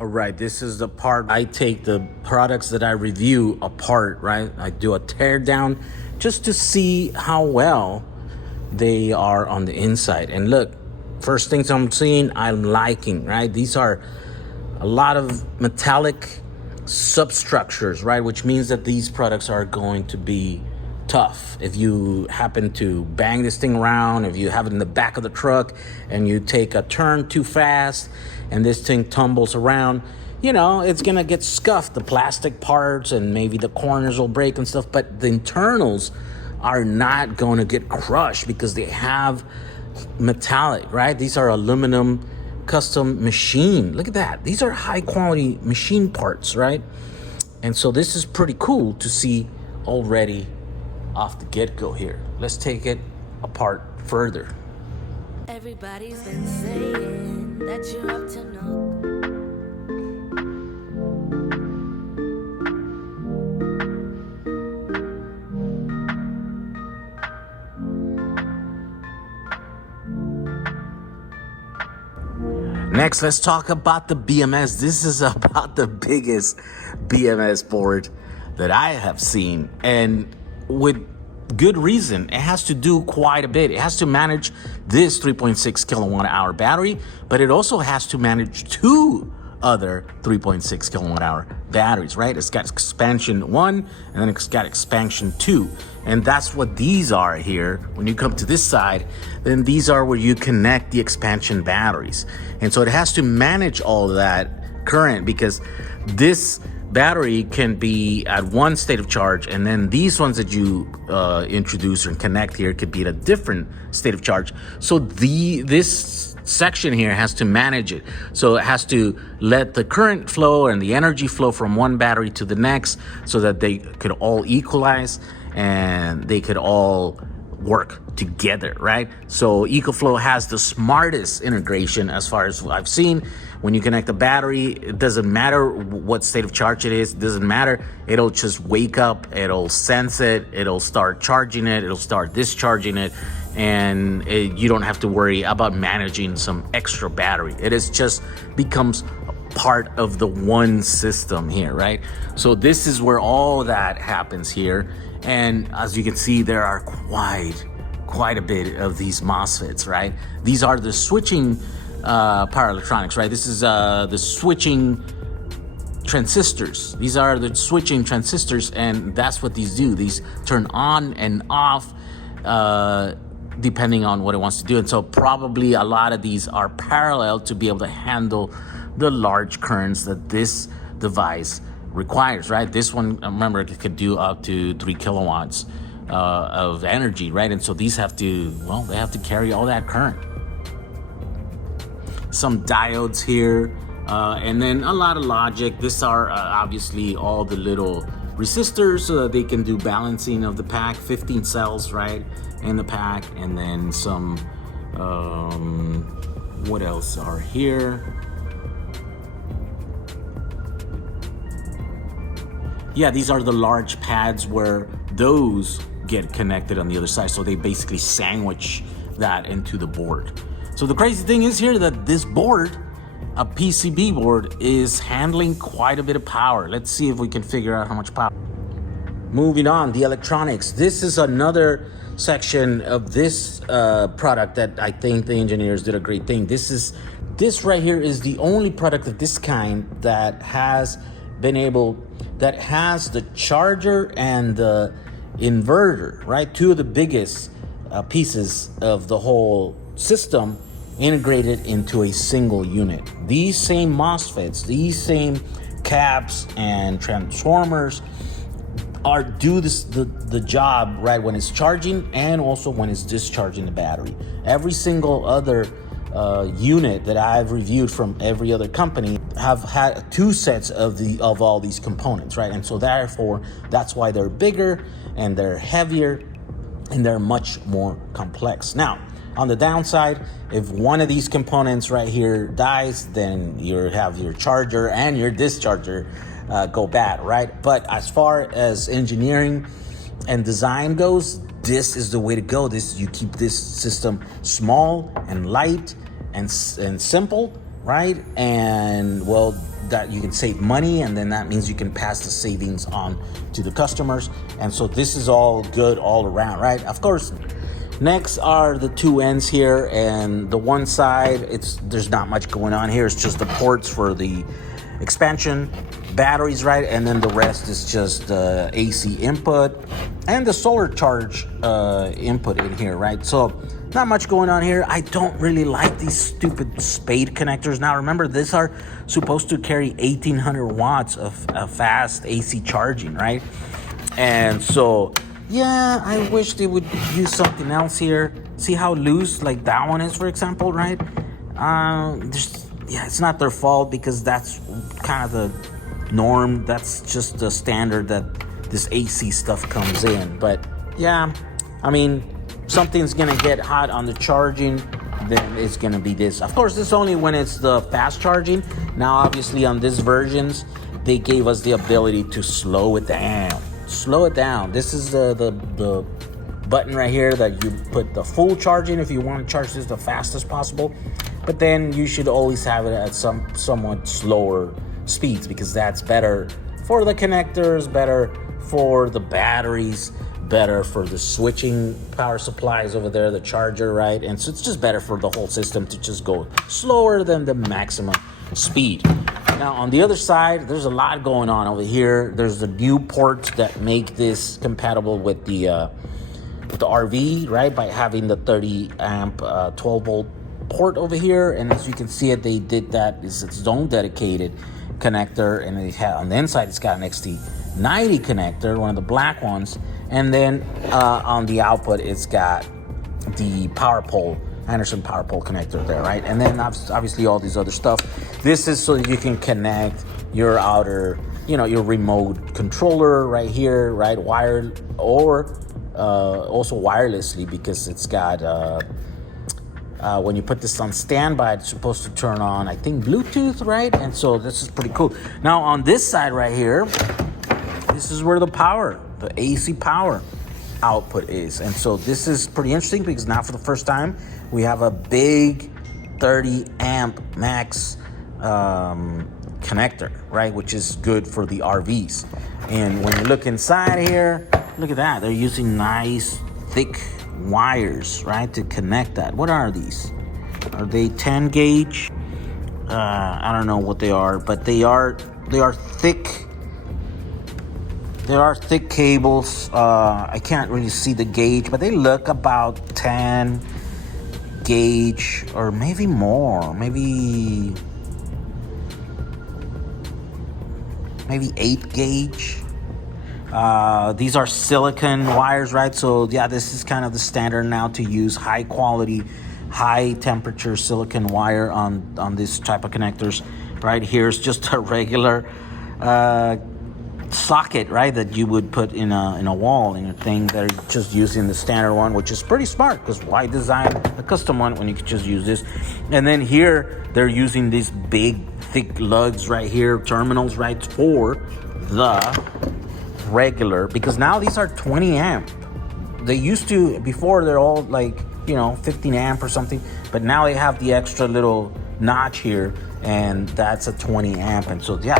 All right, this is the part I take the products that I review apart, right? I do a tear down just to see how well they are on the inside. And look, first things I'm seeing, I'm liking, right? These are a lot of metallic substructures, right? Which means that these products are going to be tough. If you happen to bang this thing around, if you have it in the back of the truck and you take a turn too fast and this thing tumbles around, you know, it's gonna get scuffed, the plastic parts, and maybe the corners will break and stuff, but the internals are not gonna get crushed because they have metallic, right? These are aluminum custom machine. Look at that. These are high quality machine parts, right? And so this is pretty cool to see already off the get-go here. Let's take it apart further. Everybody's been saying that you're up to no. Next, let's talk about the BMS. This is about the biggest BMS board that I have seen, and with good reason. It has to do quite a bit. It has to manage this 3.6 kilowatt hour battery, but it also has to manage two other 3.6 kilowatt hour batteries, right? It's got expansion 1 and then it's got expansion 2. And that's what these are here. When you come to this side, then these are where you connect the expansion batteries. And so it has to manage all of that current, because this battery can be at one state of charge, and then these ones that you introduce and connect here could be at a different state of charge. So this section here has to manage it. So it has to let the current flow and the energy flow from one battery to the next so that they could all equalize and they could all work together, right? So EcoFlow has the smartest integration as far as I've seen. When you connect the battery, it doesn't matter what state of charge it is, it doesn't matter. It'll just wake up, it'll sense it, it'll start charging it, it'll start discharging it, and you don't have to worry about managing some extra battery. It is just becomes part of the one system here, right? So this is where all that happens here. And as you can see, there are quite a bit of these MOSFETs, right? These are the switching power electronics, right? This is the switching transistors. These are the switching transistors, and that's what these do. These turn on and off depending on what it wants to do. And so probably a lot of these are parallel to be able to handle the large currents that this device requires, right? This one, remember, it could do up to 3 kilowatts of energy, right? And so these have to, well, they have to carry all that current. Some diodes here, and then a lot of logic. These are obviously all the little resistors so that they can do balancing of the pack. 15 cells, right, in the pack. And then some, what else are here? Yeah, these are the large pads where those get connected on the other side. So they basically sandwich that into the board. So the crazy thing is here that this board, a PCB board, is handling quite a bit of power. Let's see if we can figure out how much power. Moving on, the electronics. This is another section of this product that I think the engineers did a great thing. This right here is the only product of this kind that has the charger and the inverter, right? Two of the biggest pieces of the whole system integrated into a single unit. These same MOSFETs, these same caps and transformers do the job, right, when it's charging and also when it's discharging the battery. Every single other unit that I've reviewed from every other company have had two sets of all these components, right? And so therefore, that's why they're bigger and they're heavier and they're much more complex. Now, on the downside, if one of these components right here dies, then you have your charger and your discharger go bad, right? But as far as engineering and design goes, this is the way to go. You keep this system small and light and simple, right? And well, that you can save money, and then that means you can pass the savings on to the customers. And so this is all good all around, right? Of course, next are the two ends here, and the one side, there's not much going on here. It's just the ports for the expansion batteries, right? And then the rest is just the AC input and the solar charge input in here, right? So not much going on here. I don't really like these stupid spade connectors. Now remember, these are supposed to carry 1800 watts of fast AC charging, right? And so yeah, I wish they would use something else here. See how loose like that one is, for example, right? It's not their fault, because that's kind of the norm. That's just the standard that this AC stuff comes in. But yeah, I mean, something's gonna get hot on the charging, then it's gonna be this. Of course, this only when it's the fast charging. Now, obviously, on these versions, they gave us the ability to slow it down. Slow it down. This is the button right here that you put the full charging if you want to charge this the fastest possible. But then you should always have it at somewhat slower speeds, because that's better for the connectors, better for the batteries, better for the switching power supplies over there, the charger, right? And so it's just better for the whole system to just go slower than the maximum speed. Now on the other side, there's a lot going on over here. There's the new ports that make this compatible with the RV, right? By having the 30 amp 12 volt port over here. And as you can see it, they did that. It's its own dedicated connector, and on the inside it's got an XT90 connector, one of the black ones. And then on the output, it's got the power pole, Anderson power pole connector there, right? And then obviously all these other stuff. This is so that you can connect your outer, your remote controller right here, right? Wired, or also wirelessly, because it's got when you put this on standby, it's supposed to turn on, I think, Bluetooth, right? And so this is pretty cool. Now on this side right here, this is where the AC power output is. And so this is pretty interesting, because now for the first time we have a big 30 amp max connector, right? Which is good for the RVs. And when you look inside here, look at that. They're using nice thick wires, right, to connect that. What are these? Are they 10 gauge? I don't know what they are, but they are thick. There are thick cables. I can't really see the gauge, but they look about 10 gauge, or maybe more, maybe 8 gauge. These are silicon wires, right? So yeah, this is kind of the standard now to use high quality, high temperature silicon wire on this type of connectors. Right here's just a regular socket, right, that you would put in a wall, in a thing. They're just using the standard one, which is pretty smart, because why design a custom one when you could just use this? And then here they're using these big thick lugs right here, terminals, right, for the regular, because now these are 20 amp. They used to, before, they're all like 15 amp or something, but now they have the extra little notch here, and that's a 20 amp. And so yeah,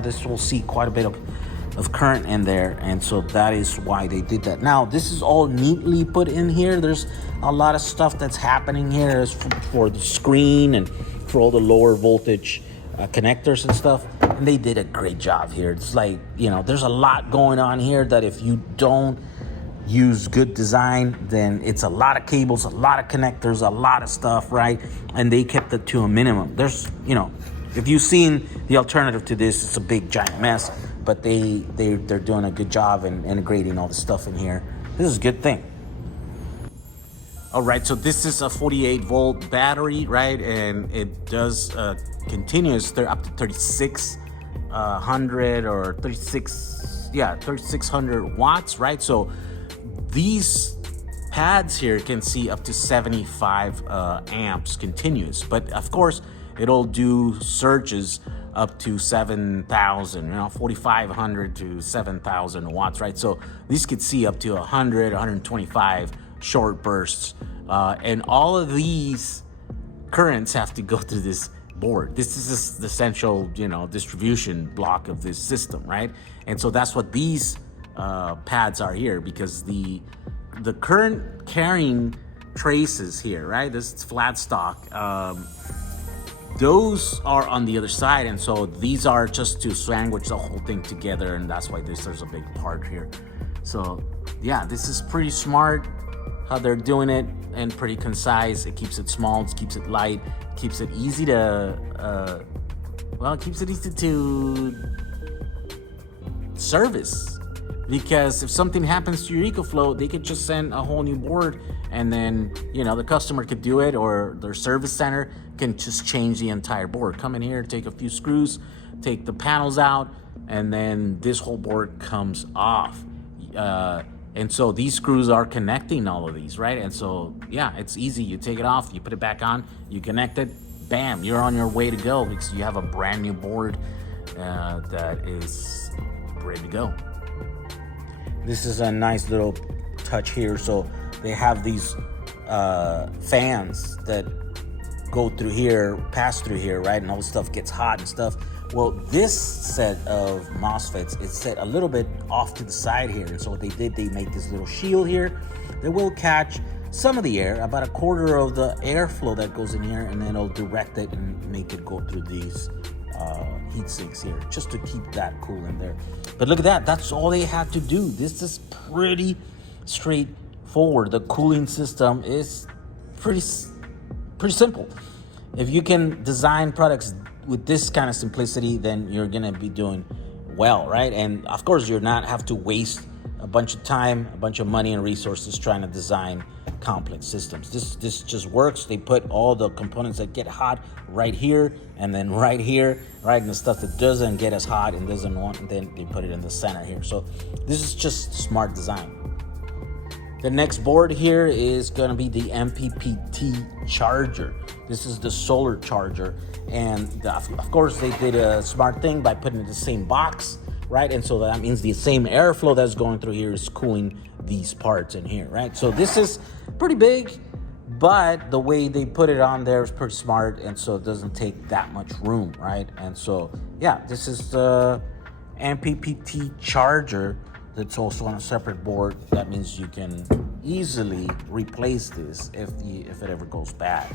this will see quite a bit of current in there, and so that is why they did that. Now this is all neatly put in here. There's a lot of stuff that's happening here as for the screen and for all the lower voltage connectors and stuff, and they did a great job here. It's like, there's a lot going on here that if you don't use good design, then it's a lot of cables, a lot of connectors, a lot of stuff, right? And they kept it to a minimum. There's, if you've seen the alternative to this, it's a big giant mess, but they're doing a good job in integrating all the stuff in here. This is a good thing. All right, so this is a 48 volt battery, right? And it does continuous. They're up to 3600 or 3600 watts, right? So these pads here can see up to 75 amps continuous, but of course it'll do surges up to 7,000, 4,500 to 7,000 watts, right? So these could see up to 100, 125 short bursts, and all of these currents have to go through this board. This is the essential, distribution block of this system, right? And so that's what these pads are here, because the current carrying traces here, right? This is flat stock. Those are on the other side, and so these are just to sandwich the whole thing together, and that's why there's a big part here. So yeah, this is pretty smart how they're doing it, and pretty concise. It keeps it small, it keeps it light, keeps it easy to service. Because if something happens to your EcoFlow, they could just send a whole new board, and then the customer could do it, or their service center can just change the entire board. Come in here, take a few screws, take the panels out, and then this whole board comes off. And so these screws are connecting all of these, right? And so yeah, it's easy. You take it off, you put it back on, you connect it, bam, you're on your way to go, because you have a brand new board that is ready to go. This is a nice little touch here. So they have these fans that go through here, pass through here, right? And all the stuff gets hot and stuff. Well, this set of MOSFETs is set a little bit off to the side here. And so what they did, they made this little shield here that will catch some of the air, about a quarter of the airflow that goes in here, and then it'll direct it and make it go through these heat sinks here, just to keep that cool in there. But look at that, that's all they had to do. This is pretty straightforward. The cooling system is pretty simple. If you can design products with this kind of simplicity, then you're gonna be doing well, right? And of course, you're not have to waste a bunch of time, a bunch of money and resources trying to design complex systems. This just works. They put all the components that get hot right here, and then right here, right? And the stuff that doesn't get as hot and doesn't want, and then they put it in the center here. So this is just smart design. The next board here is gonna be the MPPT charger. This is the solar charger. And of course, they did a smart thing by putting it in the same box, right? And so that means the same airflow that's going through here is cooling these parts in here, right? So this is pretty big, but the way they put it on there is pretty smart, and so it doesn't take that much room, right? And so yeah, this is the MPPT charger that's also on a separate board. That means you can easily replace this if it ever goes bad.